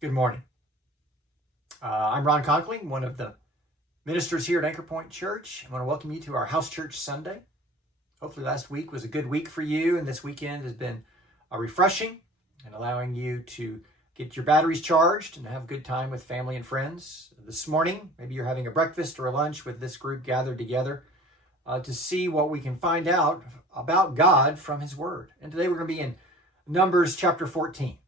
Good morning. I'm Ron Conkling, one of the ministers here at Anchor Point Church. I want to welcome you to our House Church Sunday. Hopefully last week was a good week for you, and this weekend has been refreshing and allowing you to get your batteries charged and have a good time with family and friends. This morning, maybe you're having a breakfast or a lunch with this group gathered together to see what we can find out about God from His Word. And today we're going to be in Numbers chapter 14.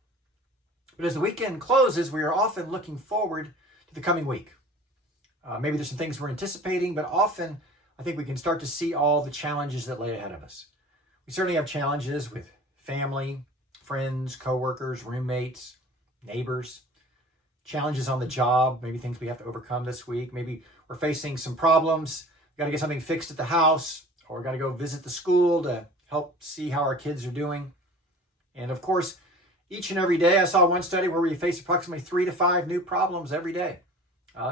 But as the weekend closes, we are often looking forward to the coming week. Maybe there's some things we're anticipating, but often I think we can start to see all the challenges that lay ahead of us. We certainly have challenges with family, friends, coworkers, roommates, neighbors, challenges on the job, maybe things we have to overcome this week. Maybe we're facing some problems. We've got to get something fixed at the house, or we've got to go visit the school to help see how our kids are doing. And of course, each and every day, I saw one study where we face approximately 3 to 5 new problems every day.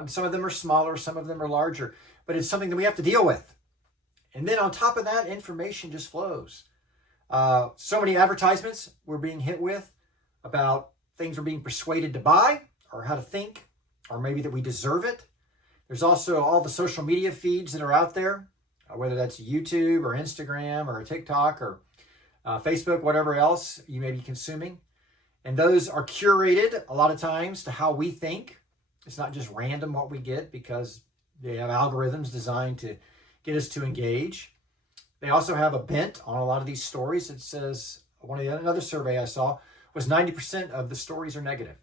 Some of them are smaller, some of them are larger, but it's something that we have to deal with. And then on top of that, information just flows. So many advertisements we're being hit with about things we're being persuaded to buy, or how to think, or maybe that we deserve it. There's also all the social media feeds that are out there, whether that's YouTube or Instagram or TikTok or Facebook, whatever else you may be consuming. And those are curated a lot of times to how we think. It's not just random what we get, because they have algorithms designed to get us to engage. They also have a bent on a lot of these stories. It says, another survey I saw was 90% of the stories are negative.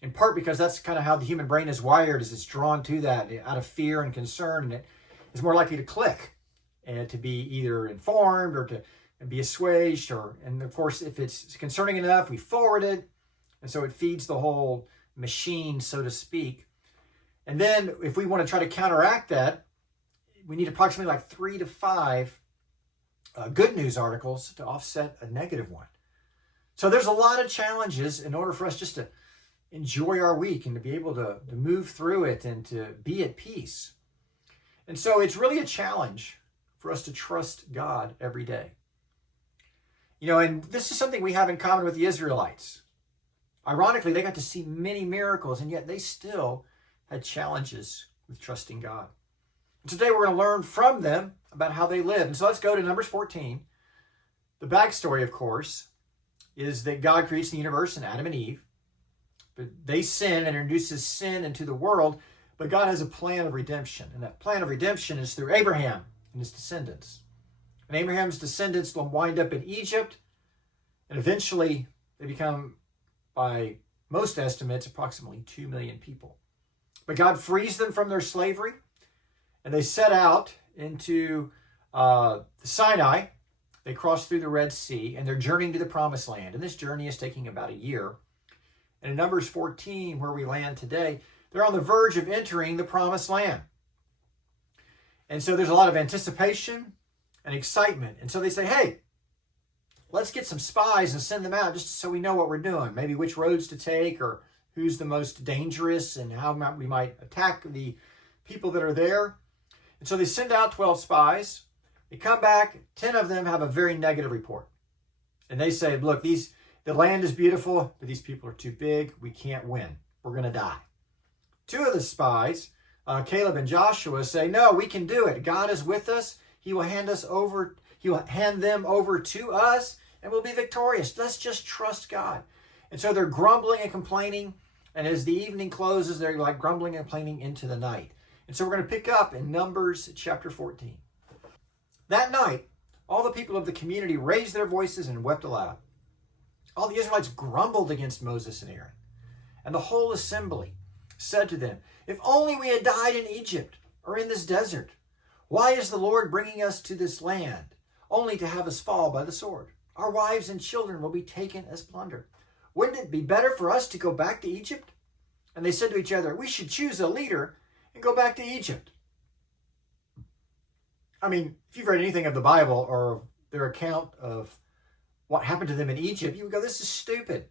In part because that's kind of how the human brain is wired, is it's drawn to that out of fear and concern, and it is more likely to click and to be either informed or to be assuaged, and of course, if it's concerning enough, we forward it, and so it feeds the whole machine, so to speak. And then if we want to try to counteract that, we need approximately like 3 to 5 good news articles to offset a negative one. So there's a lot of challenges in order for us just to enjoy our week and to be able to move through it and to be at peace. And so it's really a challenge for us to trust God every day. And this is something we have in common with the Israelites. Ironically, they got to see many miracles, and yet they still had challenges with trusting God. And today we're going to learn from them about how they lived. And so let's go to Numbers 14. The backstory, of course, is that God creates the universe in Adam and Eve. But they sin and introduces sin into the world, but God has a plan of redemption. And that plan of redemption is through Abraham and his descendants. And Abraham's descendants will wind up in Egypt, and eventually they become, by most estimates, approximately 2 million people. But God frees them from their slavery, and they set out into Sinai. They cross through the Red Sea, and they're journeying to the Promised Land. And this journey is taking about a year. And in Numbers 14, where we land today, they're on the verge of entering the Promised Land. And so there's a lot of anticipation and excitement. And so they say, hey, let's get some spies and send them out just so we know what we're doing. Maybe which roads to take, or who's the most dangerous, and how we might attack the people that are there. And so they send out 12 spies. They come back. 10 of them have a very negative report. And they say, look, the land is beautiful, but these people are too big. We can't win. We're going to die. 2 of the spies, Caleb and Joshua, say, no, we can do it. God is with us. He will hand them over to us, and we'll be victorious. Let's just trust God. And so they're grumbling and complaining, and as the evening closes, they're like grumbling and complaining into the night. And so we're going to pick up in Numbers chapter 14. That night, all the people of the community raised their voices and wept aloud. All the Israelites grumbled against Moses and Aaron, and the whole assembly said to them, if only we had died in Egypt or in this desert. Why is the Lord bringing us to this land, only to have us fall by the sword? Our wives and children will be taken as plunder. Wouldn't it be better for us to go back to Egypt? And they said to each other, we should choose a leader and go back to Egypt. I mean, if you've read anything of the Bible or their account of what happened to them in Egypt, you would go, this is stupid.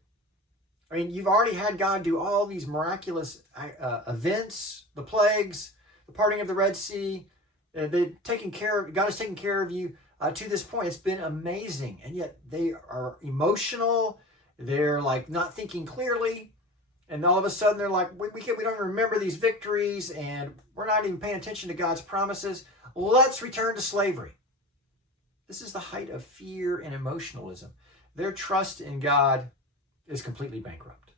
I mean, you've already had God do all these miraculous events, the plagues, the parting of the Red Sea. God has taken care of you to this point. It's been amazing. And yet they are emotional. They're like not thinking clearly. And all of a sudden they're like, we don't even remember these victories, and we're not even paying attention to God's promises. Let's return to slavery. This is the height of fear and emotionalism. Their trust in God is completely bankrupt.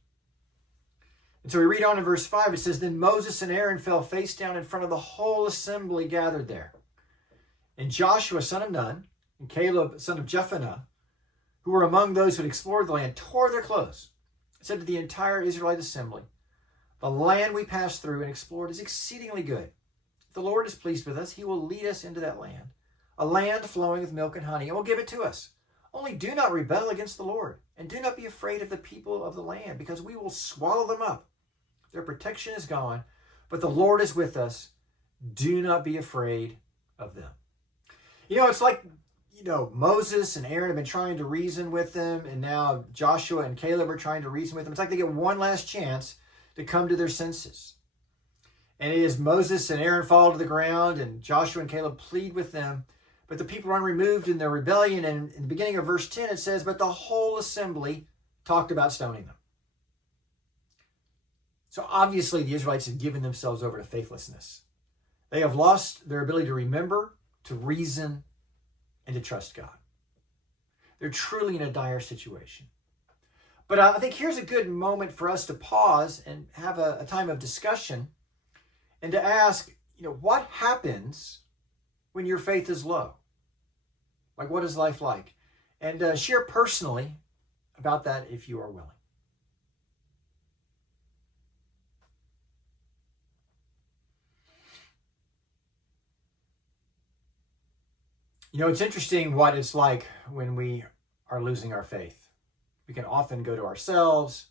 And so we read on in verse 5, it says, Then Moses and Aaron fell face down in front of the whole assembly gathered there. And Joshua, son of Nun, and Caleb, son of Jephunneh, who were among those who had explored the land, tore their clothes, and said to the entire Israelite assembly, The land we passed through and explored is exceedingly good. If the Lord is pleased with us, he will lead us into that land, a land flowing with milk and honey, and will give it to us. Only do not rebel against the Lord, and do not be afraid of the people of the land, because we will swallow them up. Their protection is gone, but the Lord is with us. Do not be afraid of them. It's like, Moses and Aaron have been trying to reason with them, and now Joshua and Caleb are trying to reason with them. It's like they get one last chance to come to their senses. And it is Moses and Aaron fall to the ground, and Joshua and Caleb plead with them. But the people are unremoved in their rebellion. And in the beginning of verse 10, it says, But the whole assembly talked about stoning them. So obviously the Israelites have given themselves over to faithlessness. They have lost their ability to remember, to reason, and to trust God. They're truly in a dire situation. But I think here's a good moment for us to pause and have a time of discussion and to ask, what happens when your faith is low? Like, what is life like? And share personally about that if you are willing. It's interesting what it's like when we are losing our faith. We can often go to ourselves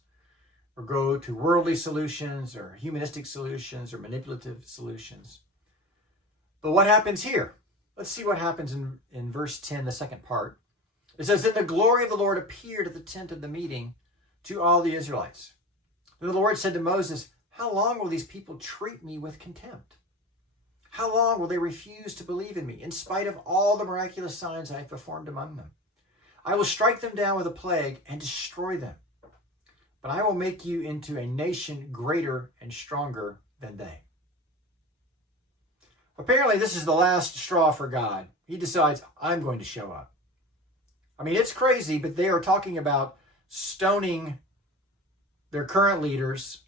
or go to worldly solutions or humanistic solutions or manipulative solutions. But what happens here? Let's see what happens in verse 10, the second part. It says, Then the glory of the Lord appeared at the tent of the meeting to all the Israelites. Then the Lord said to Moses, How long will these people treat me with contempt? How long will they refuse to believe in me, in spite of all the miraculous signs I have performed among them? I will strike them down with a plague and destroy them. But I will make you into a nation greater and stronger than they. Apparently, this is the last straw for God. He decides, I'm going to show up. I mean, it's crazy, but they are talking about stoning their current leaders.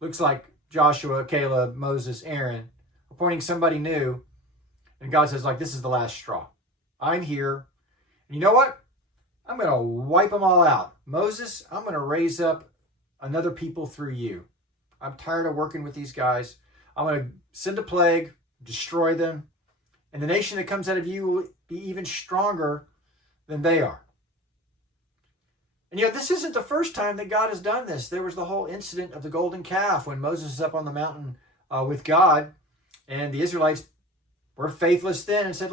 Looks like Joshua, Caleb, Moses, Aaron, appointing somebody new. And God says, this is the last straw. I'm here. And you know what? I'm going to wipe them all out. Moses, I'm going to raise up another people through you. I'm tired of working with these guys. I'm going to send a plague, destroy them. And the nation that comes out of you will be even stronger than they are. And this isn't the first time that God has done this. There was the whole incident of the golden calf when Moses was up on the mountain with God, and the Israelites were faithless then and said,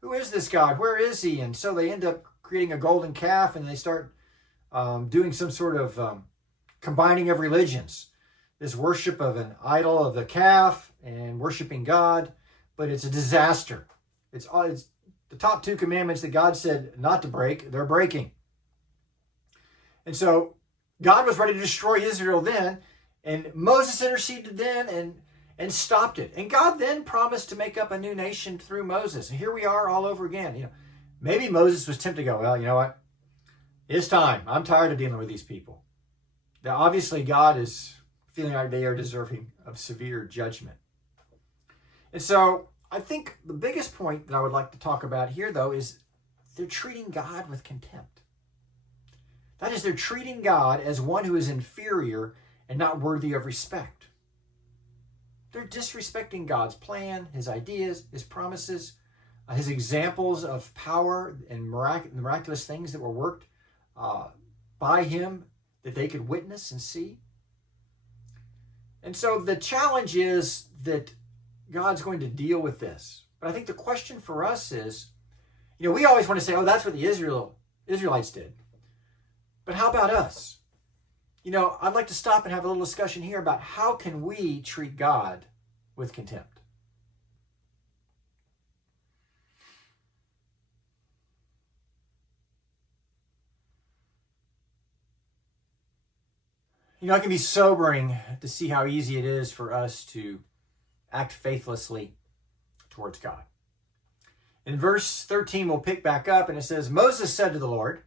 who is this God? Where is he? And so they end up creating a golden calf, and they start doing some sort of combining of religions. This worship of an idol of the calf and worshiping God, but it's a disaster. It's the top two commandments that God said not to break, they're breaking. And so God was ready to destroy Israel then, and Moses interceded then and stopped it. And God then promised to make up a new nation through Moses. And here we are all over again. Maybe Moses was tempted to go, well, you know what? It's time. I'm tired of dealing with these people. Now, obviously, God is feeling like they are deserving of severe judgment. And so I think the biggest point that I would like to talk about here, though, is they're treating God with contempt. That is, they're treating God as one who is inferior and not worthy of respect. They're disrespecting God's plan, his ideas, his promises, his examples of power and miraculous things that were worked by him that they could witness and see. And so the challenge is that God's going to deal with this. But I think the question for us is, we always want to say, that's what the Israelites did. But how about us? I'd like to stop and have a little discussion here about how can we treat God with contempt. It can be sobering to see how easy it is for us to act faithlessly towards God. In verse 13, we'll pick back up, and it says, Moses said to the Lord,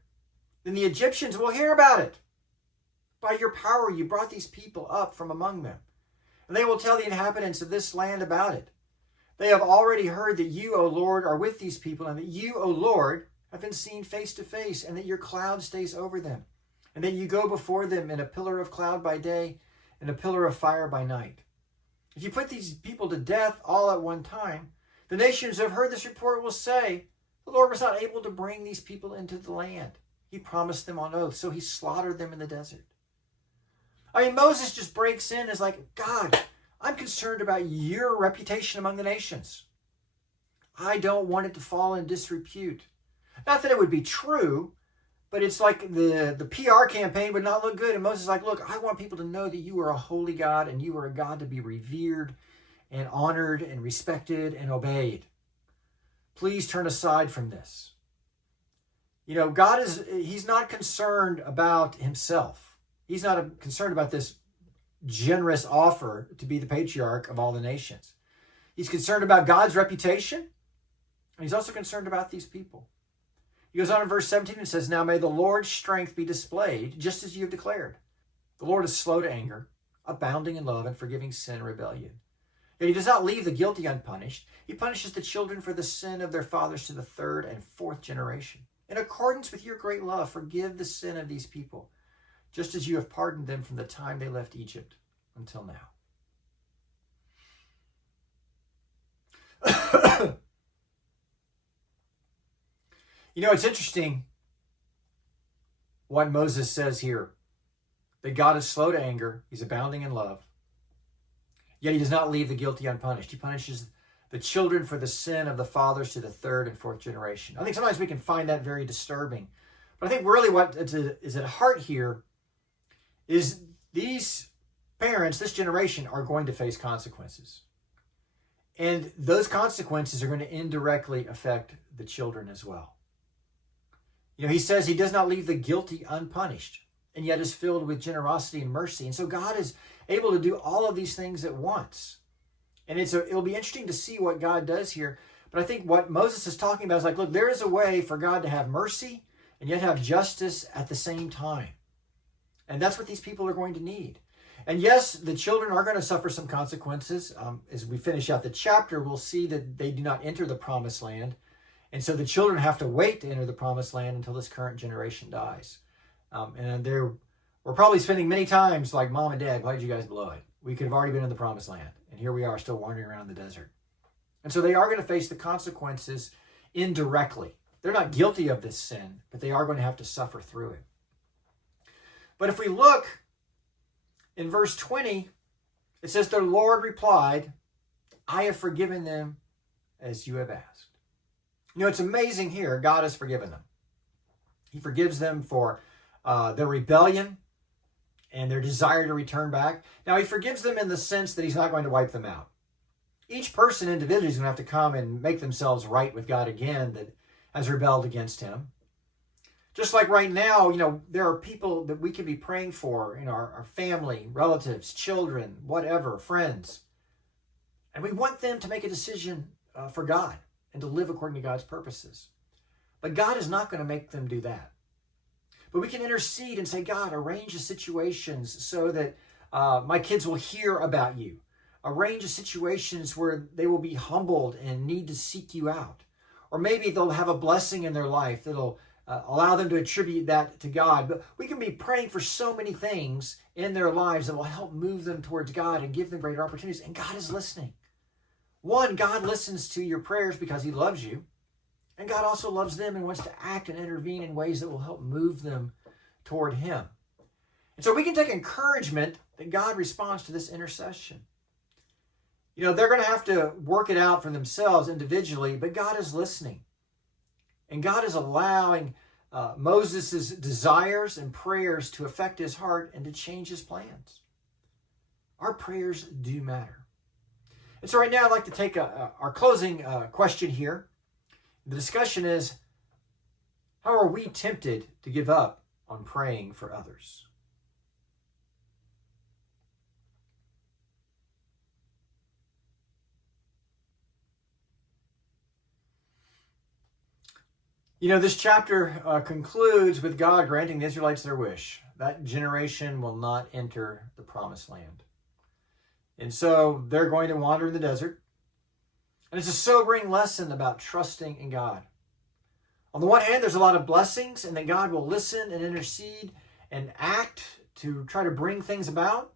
then the Egyptians will hear about it. By your power you brought these people up from among them, and they will tell the inhabitants of this land about it. They have already heard that you, O Lord, are with these people, and that you, O Lord, have been seen face to face, and that your cloud stays over them, and that you go before them in a pillar of cloud by day and a pillar of fire by night. If you put these people to death all at one time, the nations who have heard this report will say, the Lord was not able to bring these people into the land. He promised them on oath, so he slaughtered them in the desert. Moses just breaks in as like, God, I'm concerned about your reputation among the nations. I don't want it to fall in disrepute. Not that it would be true, but it's like the PR campaign would not look good. And Moses is like, look, I want people to know that you are a holy God and you are a God to be revered and honored and respected and obeyed. Please turn aside from this. God he's not concerned about himself. He's not concerned about this generous offer to be the patriarch of all the nations. He's concerned about God's reputation, and he's also concerned about these people. He goes on in verse 17 and says, now may the Lord's strength be displayed, just as you have declared. The Lord is slow to anger, abounding in love, and forgiving sin and rebellion. Yet he does not leave the guilty unpunished. He punishes the children for the sin of their fathers to the third and fourth generation. In accordance with your great love, forgive the sin of these people, just as you have pardoned them from the time they left Egypt until now. It's interesting what Moses says here, that God is slow to anger, he's abounding in love, yet he does not leave the guilty unpunished. He punishes the children for the sin of the fathers to the third and fourth generation. I think sometimes we can find that very disturbing. But I think really what is at heart here is these parents, this generation, are going to face consequences. And those consequences are going to indirectly affect the children as well. He says he does not leave the guilty unpunished, and yet is filled with generosity and mercy. And so God is able to do all of these things at once. And it'll be interesting to see what God does here. But I think what Moses is talking about is like, look, there is a way for God to have mercy and yet have justice at the same time. And that's what these people are going to need. And yes, the children are going to suffer some consequences. As we finish out the chapter, we'll see that they do not enter the promised land. And so the children have to wait to enter the promised land until this current generation dies. And we're probably spending many times like, Mom and Dad, why did you guys blow it? We could have already been in the promised land. And here we are still wandering around the desert. And so they are going to face the consequences indirectly. They're not guilty of this sin, but they are going to have to suffer through it. But if we look in verse 20, it says, the Lord replied, I have forgiven them as you have asked. It's amazing here. God has forgiven them. He forgives them for their rebellion and their desire to return back. Now, he forgives them in the sense that he's not going to wipe them out. Each person individually is going to have to come and make themselves right with God again that has rebelled against him. Just like right now, there are people that we can be praying for in our family, relatives, children, whatever, friends. And we want them to make a decision for God and to live according to God's purposes. But God is not going to make them do that. But we can intercede and say, God, arrange the situations so that my kids will hear about you. Arrange the situations where they will be humbled and need to seek you out. Or maybe they'll have a blessing in their life that'll allow them to attribute that to God. But we can be praying for so many things in their lives that will help move them towards God and give them greater opportunities. And God is listening. One, God listens to your prayers because he loves you. And God also loves them and wants to act and intervene in ways that will help move them toward him. And so we can take encouragement that God responds to this intercession. They're going to have to work it out for themselves individually, but God is listening. And God is allowing Moses' desires and prayers to affect his heart and to change his plans. Our prayers do matter. And so right now I'd like to take our closing question here. The discussion is, how are we tempted to give up on praying for others? You know, this chapter concludes with God granting the Israelites their wish. That generation will not enter the promised land. And so they're going to wander in the desert. And it's a sobering lesson about trusting in God. On the one hand, there's a lot of blessings, and that God will listen and intercede and act to try to bring things about.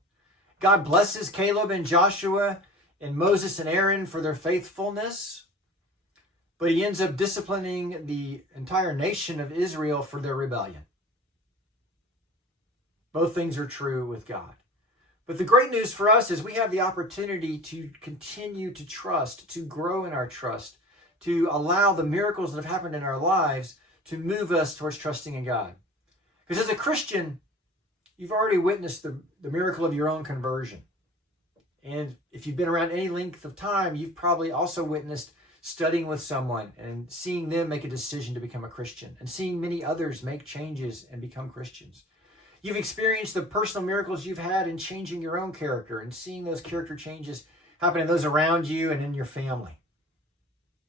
God blesses Caleb and Joshua and Moses and Aaron for their faithfulness. But he ends up disciplining the entire nation of Israel for their rebellion. Both things are true with God. But the great news for us is we have the opportunity to continue to trust, to grow in our trust, to allow the miracles that have happened in our lives to move us towards trusting in God. Because as a Christian, you've already witnessed the miracle of your own conversion. And if you've been around any length of time, you've probably also witnessed studying with someone and seeing them make a decision to become a Christian and seeing many others make changes and become Christians. You've experienced the personal miracles you've had in changing your own character and seeing those character changes happen in those around you and in your family.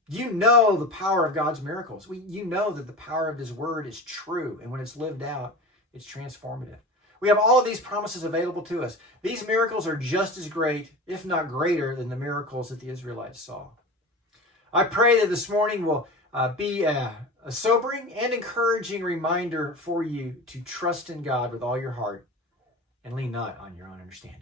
You know the power of God's miracles. You know that the power of His Word is true, and when it's lived out, it's transformative. We have all of these promises available to us. These miracles are just as great, if not greater, than the miracles that the Israelites saw. I pray that this morning will be a sobering and encouraging reminder for you to trust in God with all your heart and lean not on your own understanding.